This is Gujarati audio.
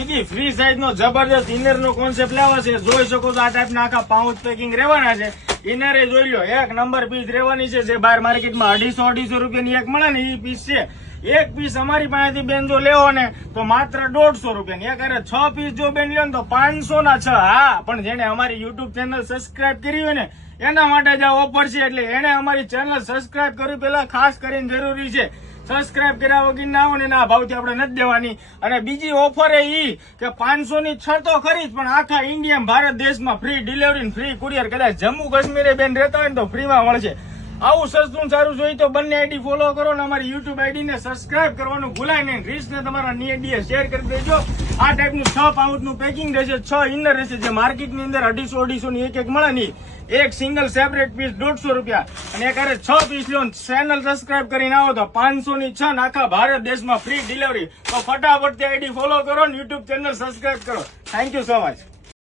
બીજી ફ્રી સાઈઝ નો જબરદસ્ત ઇનર નો કોન્સેપ્ટ લેવા છે. જોઈ શકો તો આ ટાઈપના આખા પાઉચ પેકિંગ રહેવાના છે. ઇનરે જોઈ લો એક નંબર પીસ રહેવાની છે, જે બહાર માર્કેટમાં અઢીસો અઢીસો રૂપિયાની એક મળે ને એ પીસ છે. એક પીસ અમારી પાસેથી બેન જો લેવો ને, તો માત્ર દોઢસો રૂપિયાની. એક અરે છ પીસ જો બેન લ્યો ને, તો પાંચસો ના છ. હા, પણ જેને અમારી યુટ્યુબ ચેનલ સબસ્ક્રાઈબ કરી હોય ને, એના માટે જ આ ઓફર છે, એટલે એને અમારી ચેનલ સબસ્ક્રાઈબ કરવી પેલા ખાસ કરીને જરૂરી છે. સબસ્ક્રાઇબ કર્યા વગર ના આવો ને ના ભાવથી આપણે નથી દેવાની. અને બીજી ઓફર એ ઈ કે પાંચસો ની છ તો ખરી જ, પણ આખા ઇન્ડિયા ભારત દેશમાં ફ્રી ડિલિવરી ફ્રી કુરિયર કદાચ જમ્મુ કાશ્મીરે બેન રહેતા હોય ને તો ફ્રીમાં મળશે. આવું સસ્તું સારું જોઈએ તો બંને આઈડી ફોલો કરો ને અમારી યુટ્યુબ આઈડી ને સબસ્ક્રાઇબ કરવાનું ભૂલાય નહીં. રીલ્સ ને તમારા નીડીએ શેર કરી દેજો. આ ટાઈપનું છ પાઉચનું પેકિંગ રહેશે, છ ઇનર રહેશે, જે માર્કેટની અંદર અઢીસો અઢીસો ની એક એક મળે નહીં એક સિંગલ સેપરેટ પીસ દોઢસો રૂપિયા. અને એક હારે છ પીસ લો ચેનલ સબસ્ક્રાઇબ કરીને આવો તો પાંચસો ની છ આખા ભારત દેશમાં ફ્રી ડિલિવરી તો ફટાફટ આઈડી ફોલો કરો ને યુટ્યુબ ચેનલ સબસ્ક્રાઇબ કરો. Thank you so much